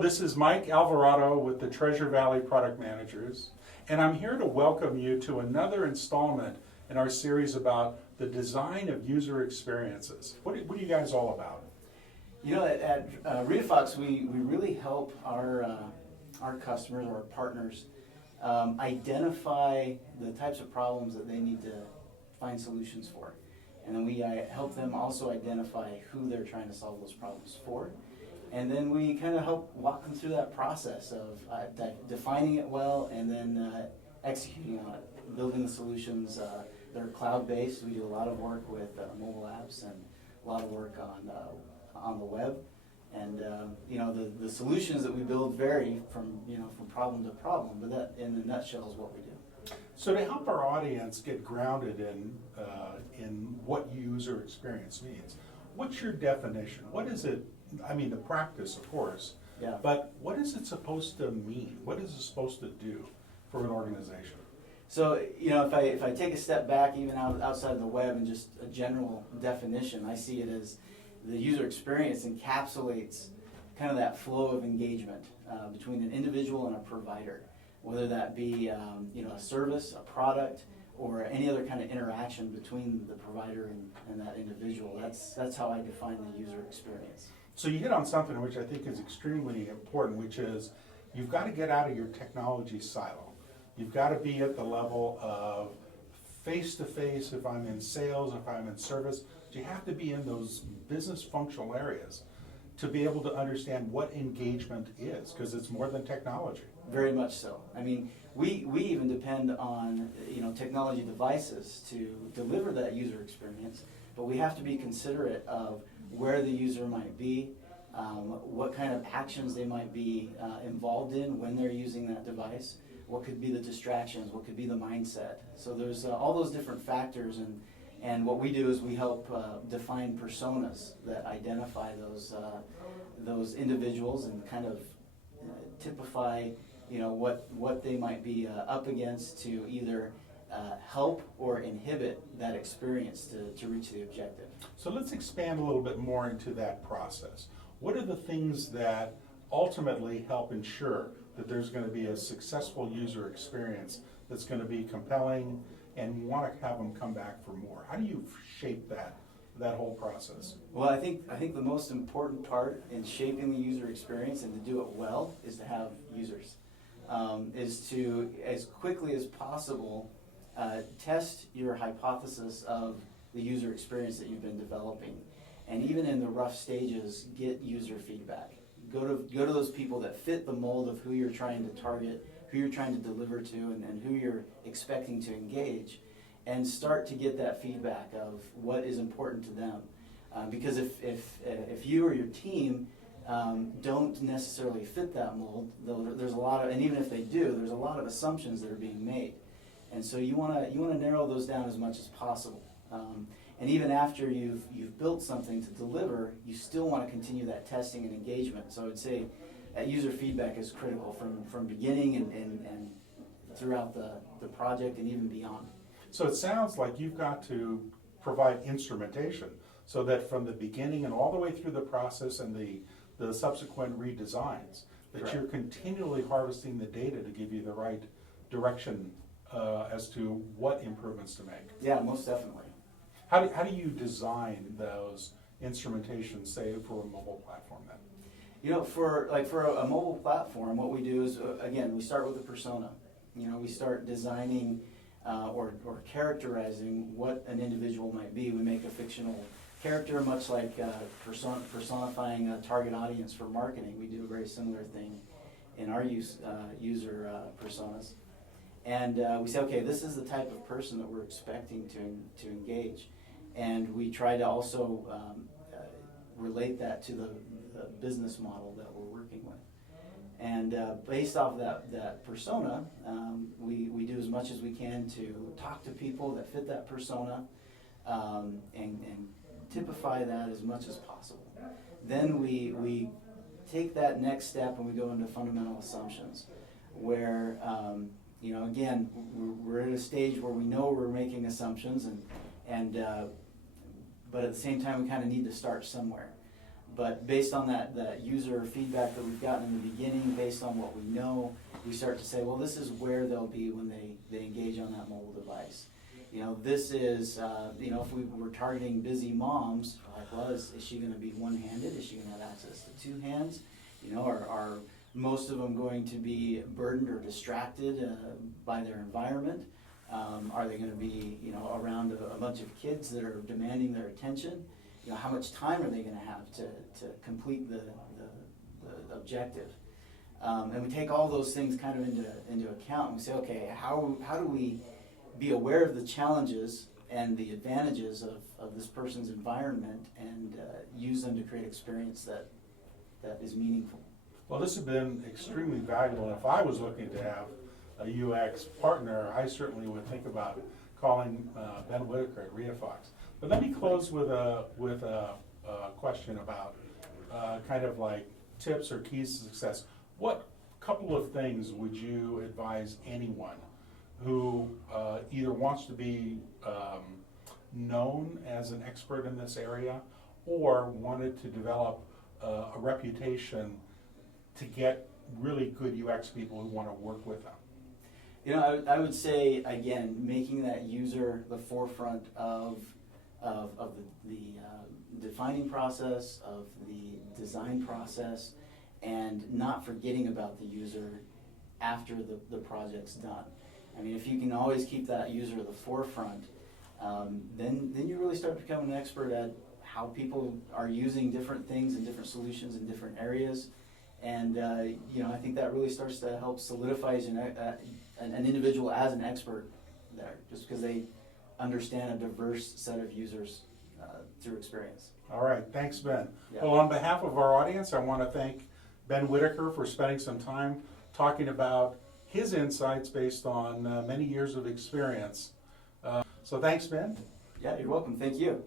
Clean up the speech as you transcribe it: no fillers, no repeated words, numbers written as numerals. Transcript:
this is Mike Alvarado with the Treasure Valley Product Managers, and I'm here to welcome you to another installment in our series about the design of user experiences. What are you guys all about? You know, at Riafox, we really help our customers, our partners, identify the types of problems that they need to find solutions for. And then we help them also identify who they're trying to solve those problems for. And then we kind of help walk them through that process of defining it well and then executing on it, building the solutions that are cloud-based. We do a lot of work with mobile apps and a lot of work on the web. And the solutions that we build vary from problem to problem, but that in a nutshell is what we do. So to help our audience get grounded in what user experience means, what's your definition? What is it? I mean, the practice, of course, Yeah. but what is it supposed to mean? What is it supposed to do for an organization? So, if I take a step back, even outside of the web and just a general definition, I see it as the user experience encapsulates kind of that flow of engagement between an individual and a provider, whether that be a service, a product, or any other kind of interaction between the provider and that individual. That's how I define the user experience. So you hit on something which I think is extremely important, which is you've got to get out of your technology silo. You've got to be at the level of face-to-face if I'm in sales, if I'm in service. You have to be in those business functional areas to be able to understand what engagement is, because it's more than technology. Very much so. I mean, we even depend on technology devices to deliver that user experience, but we have to be considerate of where the user might be, what kind of actions they might be involved in when they're using that device, what could be the distractions, what could be the mindset. So there's all those different factors, and what we do is we help define personas that identify those individuals and kind of typify what they might be up against to either help or inhibit that experience to reach the objective. So let's expand a little bit more into that process. What are the things that ultimately help ensure that there's going to be a successful user experience that's going to be compelling and you want to have them come back for more? How do you shape that whole process? Well, I think the most important part in shaping the user experience and to do it well is to have users. Is to, as quickly as possible, test your hypothesis of the user experience that you've been developing. And even in the rough stages, get user feedback. Go to those people that fit the mold of who you're trying to target, who you're trying to deliver to, and who you're expecting to engage, and start to get that feedback of what is important to them. Because if you or your team don't necessarily fit that mold, there's a lot of, and even if they do, there's a lot of assumptions that are being made. And so you want to narrow those down as much as possible. And even after you've built something to deliver, you still want to continue that testing and engagement. So I would say that user feedback is critical from beginning and throughout the project and even beyond. So it sounds like you've got to provide instrumentation so that from the beginning and all the way through the process and the subsequent redesigns, that Correct. You're continually harvesting the data to give you the right direction as to what improvements to make. Yeah, most definitely. How do you design those instrumentations, say, for a mobile platform then? For a mobile platform, what we do is, again, we start with a persona. We start designing or characterizing what an individual might be. We make a fictional character, much like personifying a target audience for marketing. We do a very similar thing in our user personas. And we say, okay, this is the type of person that we're expecting to engage. And we try to also relate that to the business model that we're working with. And based off that persona, we do as much as we can to talk to people that fit that persona and typify that as much as possible. Then we take that next step and we go into fundamental assumptions where, again, we're at a stage where we know we're making assumptions but at the same time we kind of need to start somewhere. But based on that user feedback that we've gotten in the beginning, based on what we know, we start to say, well, this is where they'll be when they engage on that mobile device. You know, this is, you know, if we were targeting busy moms, like, well, is she going to be one-handed? Is she going to have access to two hands? You know, are most of them going to be burdened or distracted by their environment? Are they going to be, you know, around a bunch of kids that are demanding their attention? You know, how much time are they going to have to complete the objective? And we take all those things kind of into account, and we say, okay, how do we be aware of the challenges and the advantages of this person's environment and use them to create experience that is meaningful? Well, this has been extremely valuable, and if I was looking to have a UX partner, I certainly would think about calling Ben Whitaker at Riafox. But let me close with a question about kind of like tips or keys to success. What couple of things would you advise anyone who either wants to be known as an expert in this area or wanted to develop a reputation to get really good UX people who want to work with them? You know, I would say, again, making that user the forefront of the defining process, of the design process, and not forgetting about the user after the project's done. I mean, if you can always keep that user at the forefront, then you really start to become an expert at how people are using different things and different solutions in different areas. And you know, I think that really starts to help solidify an individual as an expert there, just because they understand a diverse set of users through experience. All right, thanks, Ben. Yeah. Well, on behalf of our audience, I want to thank Ben Whitaker for spending some time talking about his insights based on many years of experience. So thanks, Ben. Yeah, you're welcome. Thank you.